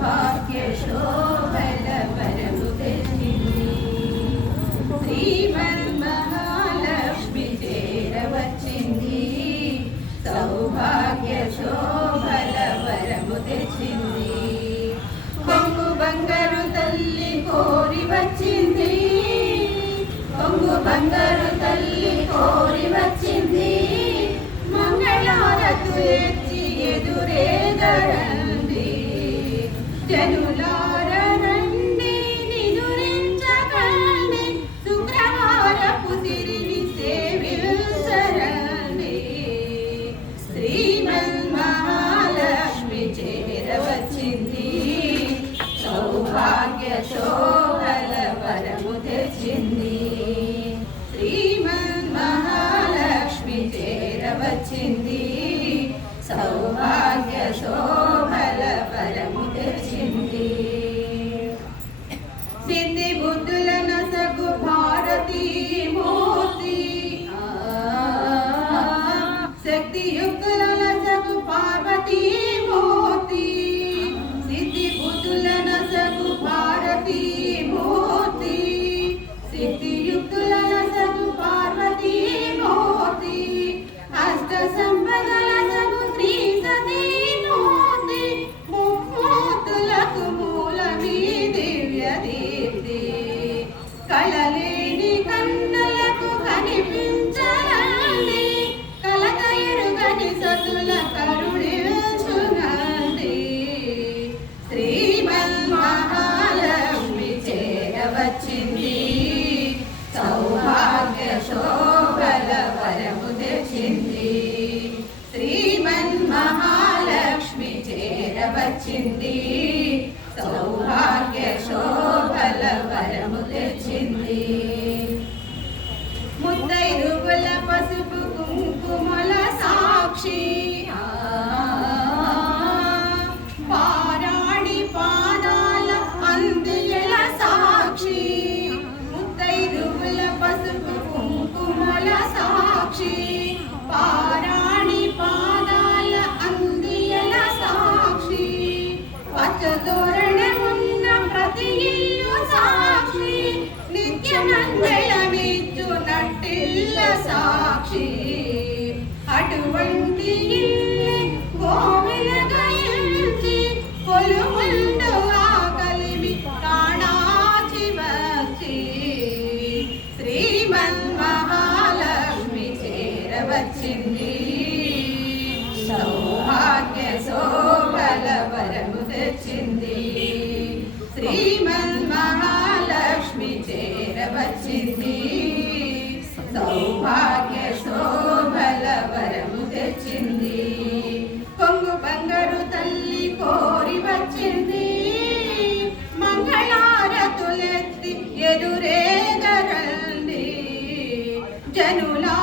సౌభాగ్య శోభల వరము తెచ్చింది. శ్రీమన్మహాలక్ష్మి చేరవచ్చింది. సౌభాగ్య శోభల వరము తెచ్చింది. కొంగు బంగారు తల్లి కోరి వచ్చింది. కొంగు బంగారు తల్లి కోరి వచ్చింది. మంగళారతులెత్తి ఎదురేగరండి. జనులార రండి నిదురించకండి. శుక్రవారపు సిరిని సేవించరండి. శ్రీమన్మహాలక్ష్మి చేరవచ్చింది. సౌభాగ్య శోభల వరము తెచ్చింది. శ్రీమన్మహాలక్ష్మి చేరవచ్చింది. సౌభాగ్య శోభల వరము తెచ్చింది. సిద్ధి బుద్ధుల నసగు భారతీ మూర్తి. శక్తి యుక్తుల నసగు పార్వతీ మూర్తి. సిద్ధి బుద్ధుల నసగు భారతీ మూర్తి. సిద్ధి యుక్తుల నసగు పార్వతీ మూర్తి. అష్ట సంపదల సగు శ్రీ సతీ మూర్తి. ముమ్మూర్తులకు మూలమీ దివ్య దీప్తి. కళలేని కన్నులకు కనిపించరండి. కలత ఎరుగని సతుల కరుణించునండి. శ్రీమన్మహాలక్ష్మి చేరవచ్చింది. సౌభాగ్య శోభల వరము తెచ్చింది. శ్రీమన్మహాలక్ష్మి చేరవచ్చింది. సౌభాగ్య శోభల వరము తెచ్చింది. ముత్తైదువుల పసుపు కుంకుమల సాక్షి. పారాణి పాదాల అందియల సాక్షి. ముత్తైదువుల పసుపు కుంకుమల సాక్షి. పారాణి పాదాల అందియల సాక్షి. పచ్చదోరణమున్న ప్రతి ఇల్లు సాక్షి. నిత్య మంగళమిచ్చు నట్టిల్ల సాక్షి. అటువంటి ఇల్లే గోవిలగా ఎంచి కొలుముండు ఆకలిమి కాణాచి వచ్చి. శ్రీమన్మహాలక్ష్మి చేరవచ్చింది. సౌభాగ్య శోభల వరము తెచ్చింది. శ్రీమన్మహాలక్ష్మి చేరవచ్చింది. సౌభాగ్య శోభల వరము తెచ్చింది. కొంగు బంగారు తల్లి కోరి వచ్చింది. మంగళారతులెత్తి ఎదురేగరండి. జనులా